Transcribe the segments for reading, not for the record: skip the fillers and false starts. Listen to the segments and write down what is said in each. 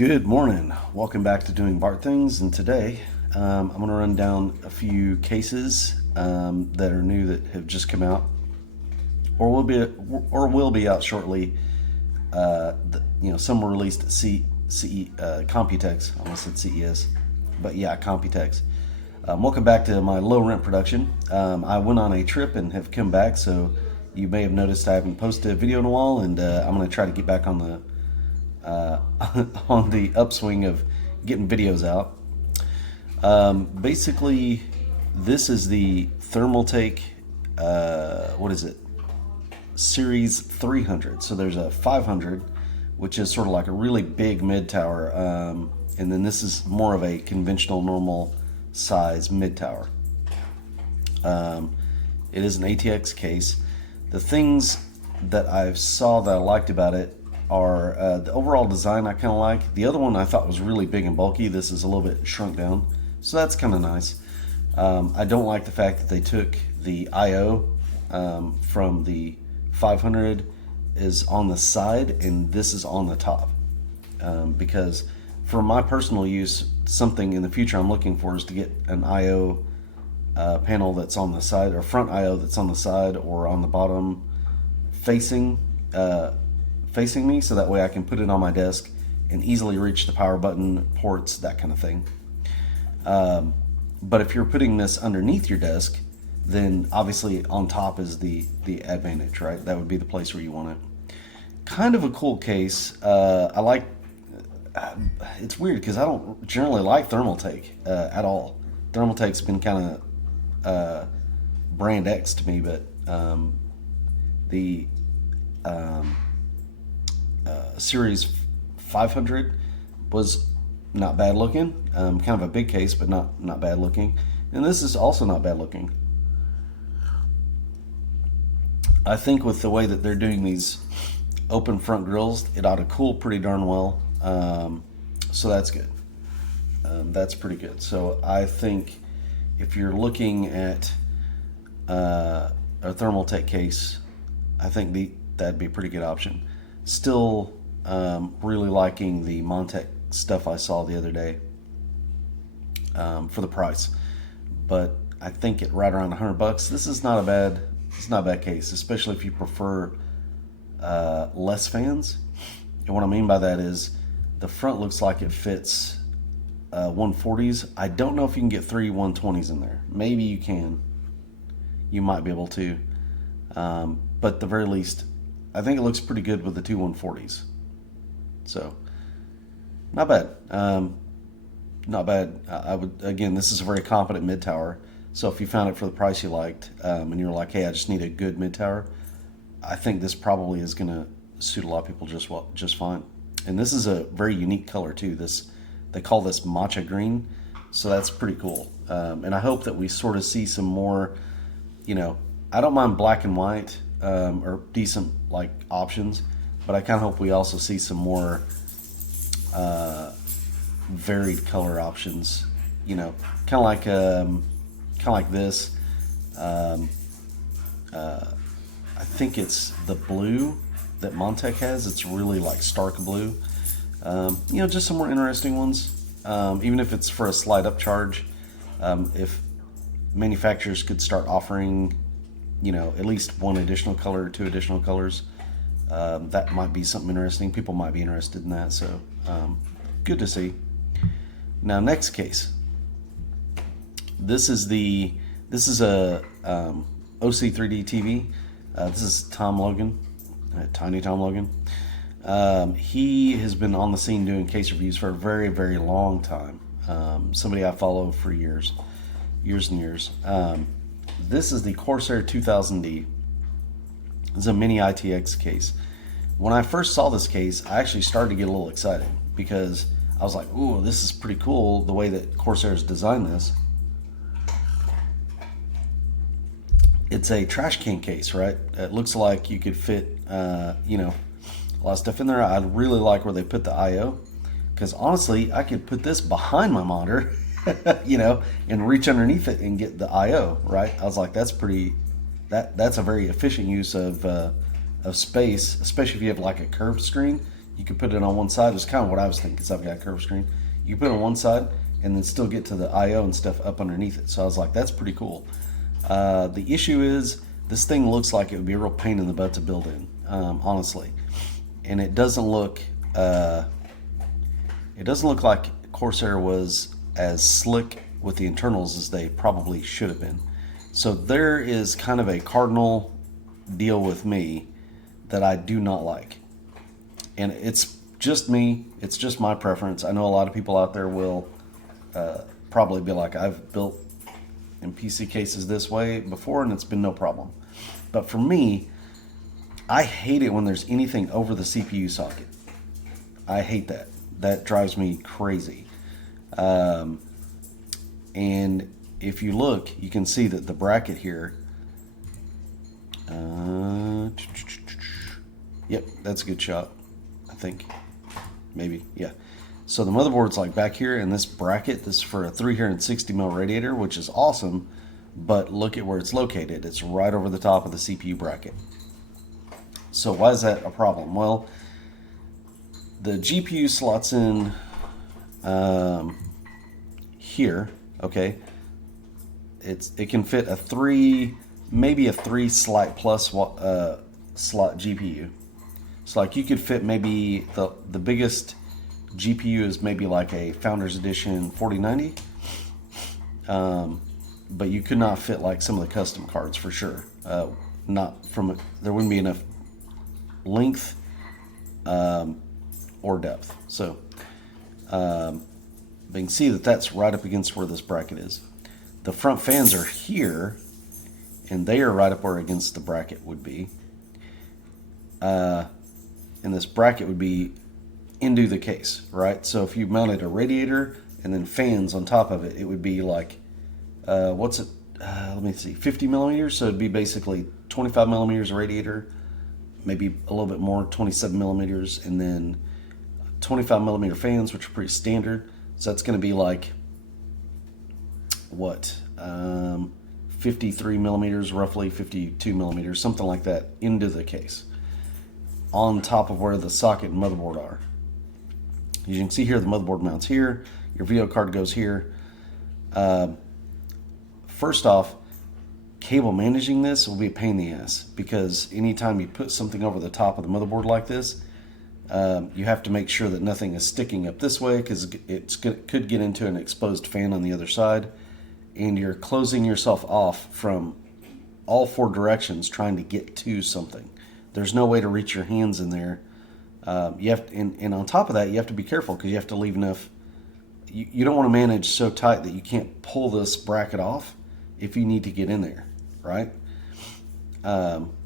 Good morning. Welcome back to Doing Bart Things, and today I'm going to run down a few cases that are new that have just come out, or will be out shortly. Some were released at Computex. I almost said CES, but yeah, Computex. Welcome back to my low rent production. I went on a trip and have come back, so you may have noticed I haven't posted a video in a while, and I'm going to try to get back on the on the upswing of getting videos out. Basically, this is the Thermaltake, Series 300. So there's a 500, which is sort of like a really big mid tower, and then this is more of a conventional, normal size mid tower. It is an ATX case. The things that I saw that I liked about it are the overall design I kind of like. The other one I thought was really big and bulky. This is a little bit shrunk down, so that's kind of nice. I don't like the fact that they took the I/O from the 500 is on the side and this is on the top, because for my personal use, something in the future I'm looking for is to get an I/O panel that's on the side, or front I/O that's on the side or on the bottom facing me, so that way I can put it on my desk and easily reach the power button, ports, that kind of thing. But if you're putting this underneath your desk, then obviously on top is the advantage, right? That would be the place where you want it. Kind of a cool case. I like. It's weird because I don't generally like Thermaltake at all. Thermaltake's been kind of brand X to me, but the Series 500 was not bad looking. Kind of a big case, but not bad looking. And this is also not bad looking. I think with the way that they're doing these open front grills, it ought to cool pretty darn well. So that's good. That's pretty good. So I think if you're looking at a Thermaltake case, I think that'd be a pretty good option. Still really liking the Montech stuff I saw the other day for the price, but I think it right around $100. This is not a bad case, especially if you prefer less fans. And what I mean by that is the front looks like it fits 140s. I don't know if you can get three 120s in there. Maybe you can. You might be able to, but at the very least, I think it looks pretty good with the two 140s. So, not bad. Not bad. I would, again, this is a very competent mid tower. So if you found it for the price you liked, and you're like, hey, I just need a good mid tower, I think this probably is going to suit a lot of people just fine. And this is a very unique color too. They call this matcha green, so that's pretty cool. And I hope that we sort of see some more. I don't mind black and white or decent like options, but I kind of hope we also see some more varied color options. Kind of like this. I think it's the blue that Montech has. It's really like stark blue. Just some more interesting ones. Even if it's for a slide up charge, if manufacturers could start offering, at least one additional color or two additional colors, that might be something interesting. People might be interested in that. So good to see. Now, next case. This is a OC3D TV. This is Tom Logan, Tiny Tom Logan. He has been on the scene doing case reviews for a very, very long time. Somebody I follow for years and years. This is the Corsair 2000D. It's a mini ITX case. When I first saw this case, I actually started to get a little excited because I was like, ooh, this is pretty cool the way that Corsair's designed this. It's a trash can case, right? It looks like you could fit, a lot of stuff in there. I really like where they put the I/O, because honestly, I could put this behind my monitor, and reach underneath it and get the I/O, right? I was like, that's a very efficient use of space, especially if you have like a curved screen. You could put it on one side. It's kind of what I was thinking, because I've got a curved screen. You can put it on one side and then still get to the I/O and stuff up underneath it. So I was like, that's pretty cool. The issue is this thing looks like it would be a real pain in the butt to build in, honestly, and it doesn't look like Corsair was as slick with the internals as they probably should have been. So there is kind of a cardinal deal with me that I do not like, and it's just me. It's just my preference. I know a lot of people out there will probably be like, I've built in PC cases this way before and it's been no problem. But for me, I hate it when there's anything over the CPU socket. I hate that. That drives me crazy. And if you look, you can see that the bracket here, yep, that's a good shot, I think. Maybe, yeah. So the motherboard's like back here, and this bracket, this is for a 360 mil radiator, which is awesome, but look at where it's located. It's right over the top of the CPU bracket. So why is that a problem? Well, the GPU slots in here, okay? It can fit a 3, maybe a 3 slot plus slot GPU. So like you could fit maybe the biggest GPU is maybe like a Founders Edition 4090, but you could not fit like some of the custom cards for sure. Not from there wouldn't be enough length or depth. So you can see that that's right up against where this bracket is. The front fans are here, and they are right up where against the bracket would be. And this bracket would be into the case, right? So if you mounted a radiator and then fans on top of it, it would be like, let me see, 50 millimeters. So it'd be basically 25 millimeters of radiator, maybe a little bit more, 27 millimeters, and then 25 millimeter fans, which are pretty standard. So that's going to be like, what, 53 millimeters, roughly 52 millimeters, something like that, into the case, on top of where the socket and motherboard are. As you can see here, the motherboard mounts here, your video card goes here. First off, cable managing this will be a pain in the ass, because anytime you put something over the top of the motherboard like this, you have to make sure that nothing is sticking up this way, because it could get into an exposed fan on the other side, and you're closing yourself off from all 4 directions trying to get to something. There's no way to reach your hands in there. You have to, and on top of that, you have to be careful, because you have to leave enough. You don't want to manage so tight that you can't pull this bracket off if you need to get in there, right?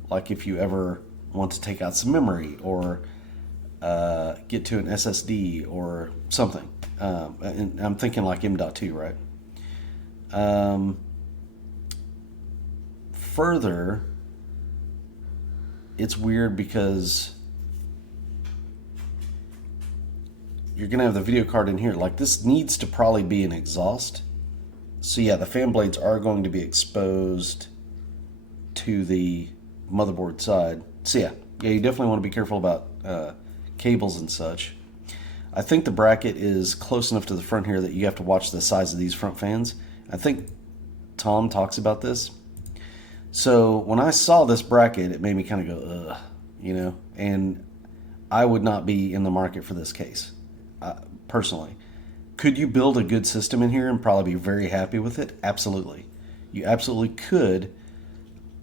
Like if you ever want to take out some memory, or get to an SSD or something. And I'm thinking like M.2, right? Further, it's weird because you're going to have the video card in here. Like, this needs to probably be an exhaust. So yeah, the fan blades are going to be exposed to the motherboard side. So yeah, you definitely want to be careful about cables and such. I think the bracket is close enough to the front here that you have to watch the size of these front fans. I think Tom talks about this. So when I saw this bracket, it made me kind of go, ugh, you know, and I would not be in the market for this case, personally. Could you build a good system in here and probably be very happy with it? Absolutely. You absolutely could.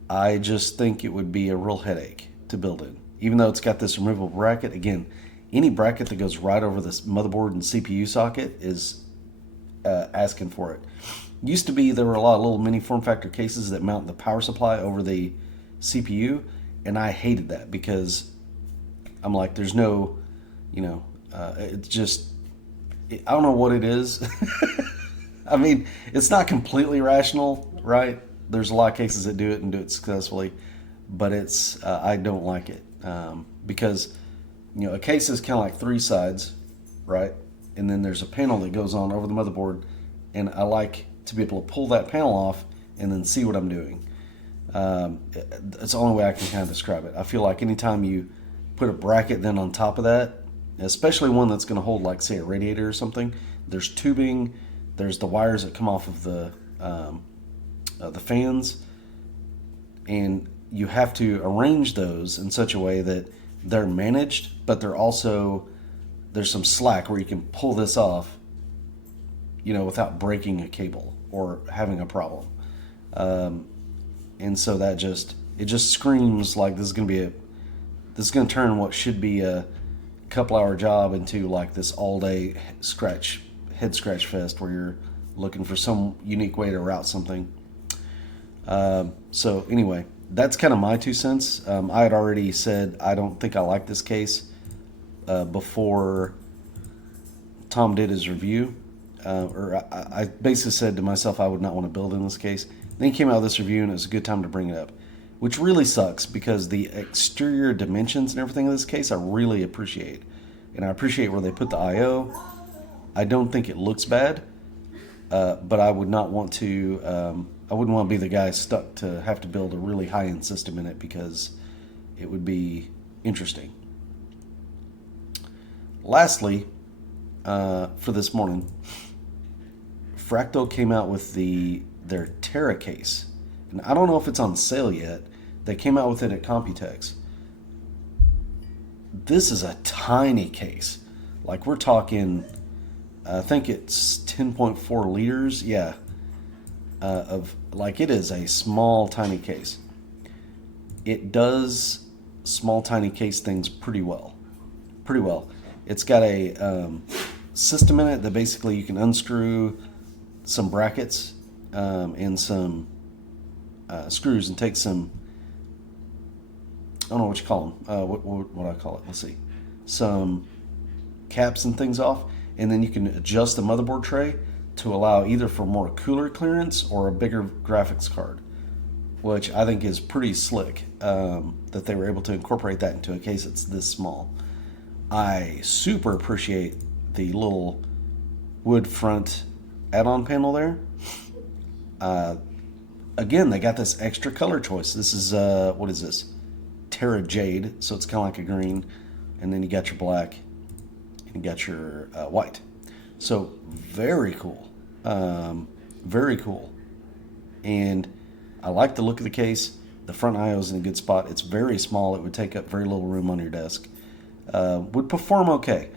I just think it would be a real headache to build in. Even though it's got this removable bracket, again, any bracket that goes right over this motherboard and CPU socket is asking for it. Used to be there were a lot of little mini form factor cases that mount the power supply over the CPU, and I hated that because I'm like, there's no, you know, it's just, I don't know what it is. I mean, it's not completely rational, right? There's a lot of cases that do it and do it successfully, but it's, I don't like it because, you know, a case is kind of like 3 sides, right? And then there's a panel that goes on over the motherboard, and I like to be able to pull that panel off and then see what I'm doing. It's the only way I can kind of describe it. I feel like anytime you put a bracket then on top of that, especially one that's going to hold, like, say, a radiator or something. There's tubing, there's the wires that come off of the fans, and you have to arrange those in such a way that they're managed, but they're also, there's some slack where you can pull this off, without breaking a cable or having a problem. And so it just screams like this is going to turn what should be a couple hour job into like this all day head scratch fest where you're looking for some unique way to route something. So anyway, that's kind of my 2 cents. I had already said I don't think I like this case before Tom did his review. I basically said to myself I would not want to build in this case. Then he came out with this review, and it was a good time to bring it up, which really sucks because the exterior dimensions and everything in this case I really appreciate. And I appreciate where they put the I/O. I don't think it looks bad, but I would not want to, I wouldn't want to be the guy stuck to have to build a really high-end system in it because it would be interesting. Lastly, for this morning, Fractal came out with their Terra case. And I don't know if it's on sale yet. They came out with it at Computex. This is a tiny case. Like, we're talking, I think it's 10.4 liters. Yeah. It is a small, tiny case. It does small, tiny case things pretty well. It's got a system in it that basically you can unscrew some brackets and some screws and take some, I don't know what you call them. What do I call it? Let's see. Some caps and things off, and then you can adjust the motherboard tray to allow either for more cooler clearance or a bigger graphics card, which I think is pretty slick that they were able to incorporate that into a case that's this small. I super appreciate the little wood front add-on panel there. Again, they got this extra color choice. This is, what is this? Terra Jade, so it's kind of like a green. And then you got your black, and you got your white. So very cool. Very cool. And I like the look of the case. The front I/O is in a good spot. It's very small. It would take up very little room on your desk. Would perform okay.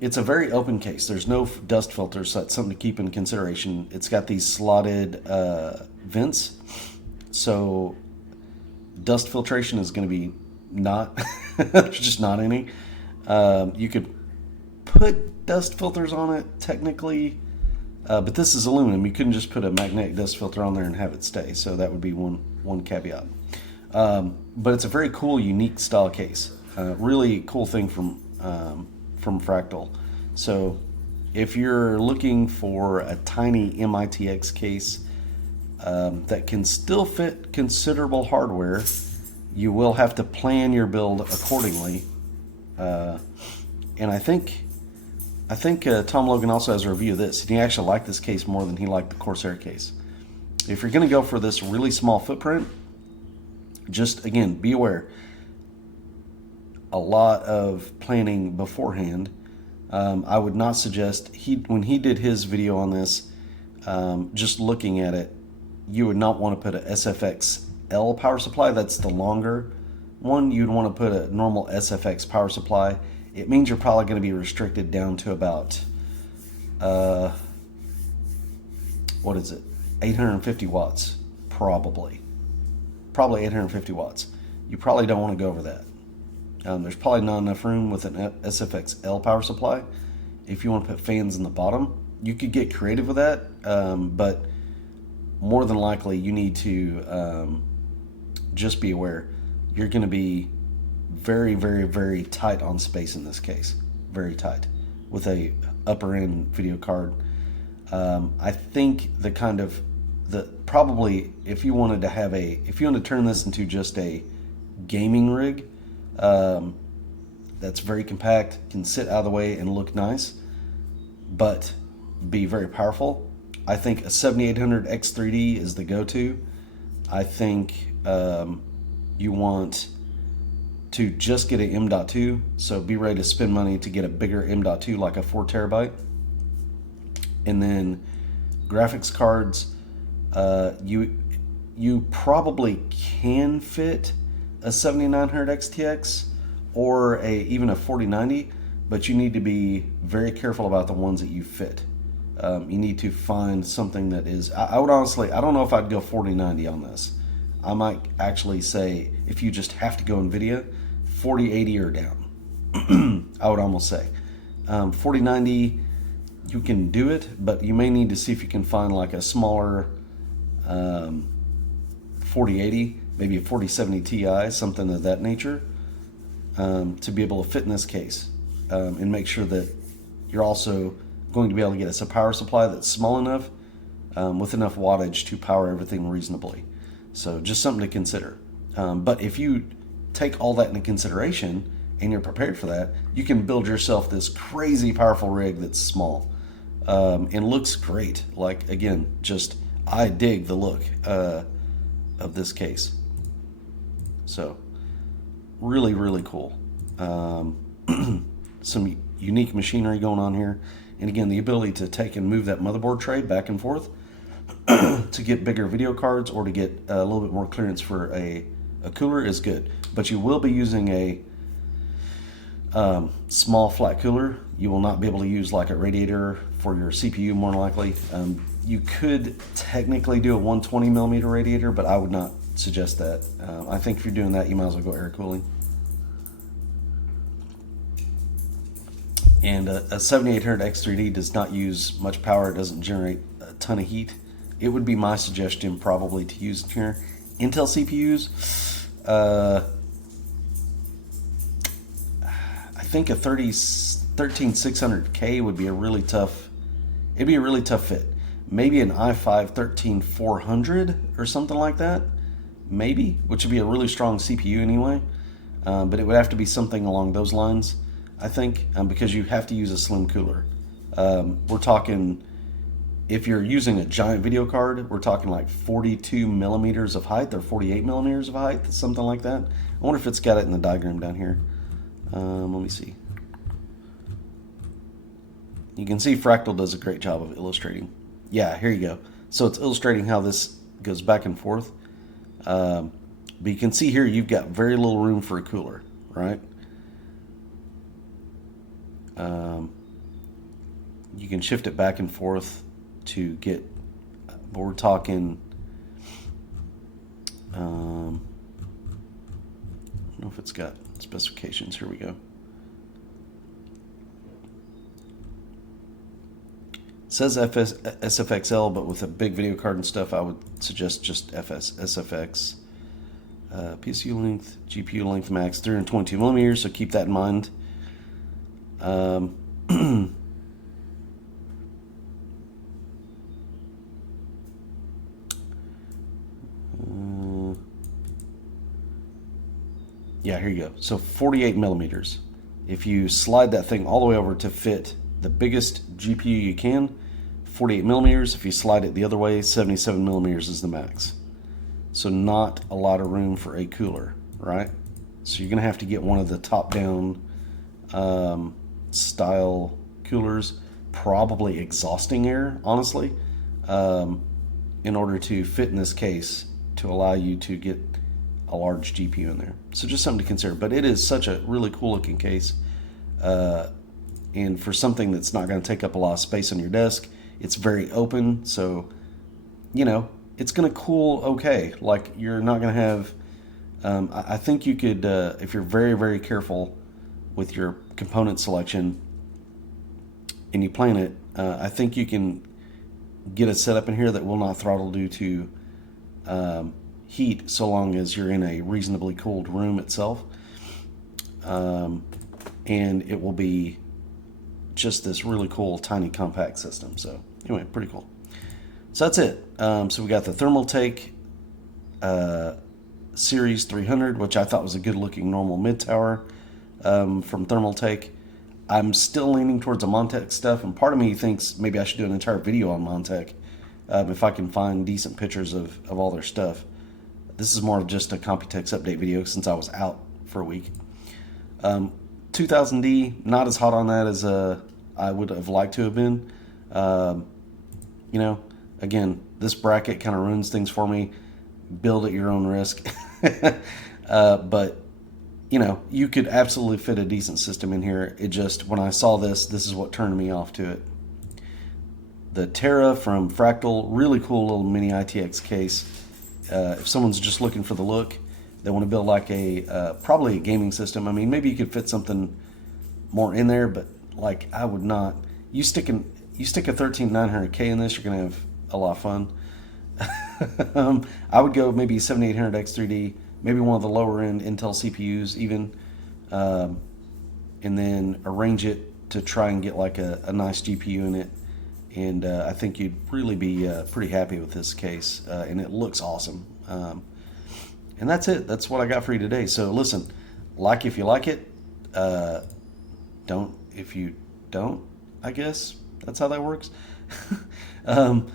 It's a very open case. There's no dust filters, so that's something to keep in consideration. It's got these slotted vents, so dust filtration is going to be not, there's just not any. You could put dust filters on it, technically, but this is aluminum. You couldn't just put a magnetic dust filter on there and have it stay, so that would be one caveat. But it's a very cool, unique style case. Really cool thing from Fractal. So if you're looking for a tiny MITX case that can still fit considerable hardware, you will have to plan your build accordingly. And I think Tom Logan also has a review of this, and he actually liked this case more than he liked the Corsair case. If you're going to go for this really small footprint, just, again, be aware. A lot of planning beforehand. I would not suggest, when he did his video on this, just looking at it, you would not want to put a SFX-L power supply. That's the longer one. You'd want to put a normal SFX power supply. It means you're probably going to be restricted down to about, 850 watts, probably 850 watts. You probably don't want to go over that. There's probably not enough room with an SFX-L power supply. If you want to put fans in the bottom, you could get creative with that, but more than likely you need to just be aware. You're going to be very, very, very tight on space in this case. Very tight with a upper end video card. I think probably if you wanted to turn this into just a gaming rig, that's very compact, can sit out of the way and look nice, but be very powerful. I think a 7800 X3D is the go-to. I think you want to just get an M.2. So be ready to spend money to get a bigger M.2, like a 4 terabyte. And then graphics cards, you probably can fit a 7900 XTX or even a 4090, but you need to be very careful about the ones that you fit. You need to find something that is, I would honestly, I don't know if I'd go 4090 on this. I might actually say, if you just have to go NVIDIA, 4080 or down. I would almost say 4090, you can do it, but you may need to see if you can find like a smaller 4080, maybe a 4070 Ti, something of that nature, to be able to fit in this case, and make sure that you're also going to be able to get us a power supply that's small enough, with enough wattage to power everything reasonably. So just something to consider. But if you take all that into consideration and you're prepared for that, you can build yourself this crazy powerful rig that's small, and looks great. Like, again, just I dig the look of this case. So really, really cool. Some unique machinery going on here. And again, the ability to take and move that motherboard tray back and forth to get bigger video cards or to get a little bit more clearance for a cooler is good. But you will be using a small flat cooler. You will not be able to use like a radiator for your CPU, more than likely. You could technically do a 120 millimeter radiator, but I would not suggest that. I think if you're doing that, you might as well go air cooling. And a 7800 X3D does not use much power. It doesn't generate a ton of heat. It would be my suggestion probably to use it here. Intel CPUs, I think a 13600K would be a really tough, it'd be a really tough fit. Maybe an i5 13400 or something like that, maybe, which would be a really strong CPU anyway. But it would have to be something along those lines, I think, because you have to use a slim cooler. We're talking, if you're using a giant video card, we're talking like 42 millimeters of height or 48 millimeters of height, something like that. I wonder if it's got it in the diagram down here. Let me see. You can see Fractal does a great job of illustrating. Yeah, here you go. So it's illustrating how this goes back and forth. But you can see here you've got very little room for a cooler, right? You can shift it back and forth to get, but we're talking, I don't know if it's got specifications. Here we go. It says SFXL, but with a big video card and stuff, I would suggest just SFX. PSU length, GPU length max, 322 millimeters, so keep that in mind. Yeah, here you go. So 48 millimeters. If you slide that thing all the way over to fit the biggest GPU you can, 48 millimeters. If you slide it the other way, 77 millimeters is the max. So not a lot of room for a cooler, right? So you're going to have to get one of the top-down style coolers, probably exhausting air, honestly, in order to fit in this case to allow you to get a large GPU in there. So just something to consider. But it is such a really cool looking case, and for something that's not going to take up a lot of space on your desk, it's very open, so you know it's going to cool okay. Like, you're not going to have I think you could, if you're very, very careful with your component selection and you plan it, I think you can get a setup in here that will not throttle due to heat, so long as you're in a reasonably cooled room itself. And it will be just this really cool, tiny, compact system. So anyway, pretty cool. So that's it. So we got the Thermaltake Ceres 300, which I thought was a good looking normal mid-tower from Thermaltake. I'm still leaning towards the Montech stuff, and part of me thinks maybe I should do an entire video on Montech if I can find decent pictures of all their stuff. This is more of just a Computex update video since I was out for a week. 2000D, not as hot on that as I would have liked to have been. Um, you know, again, this bracket kind of ruins things for me. Build at your own risk. But you know, you could absolutely fit a decent system in here. It just, when I saw this is what turned me off to it. The Terra from Fractal, really cool little mini ITX case. If someone's just looking for the look, they want to build like a probably a gaming system. I mean, maybe you could fit something more in there, but like I would not. You stick a 13900K in this, you're gonna have a lot of fun. I would go maybe 7800X3D, maybe one of the lower end Intel CPUs even, and then arrange it to try and get like a nice GPU in it. And I think you'd really be pretty happy with this case, and it looks awesome. And that's it. That's what I got for you today. So listen, like if you like it, don't if you don't. I guess that's how that works. um,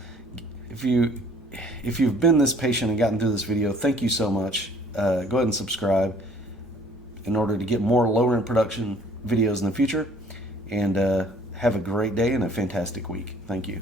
if you've been this patient and gotten through this video, thank you so much. Go ahead and subscribe in order to get more lower end production videos in the future. And have a great day and a fantastic week. Thank you.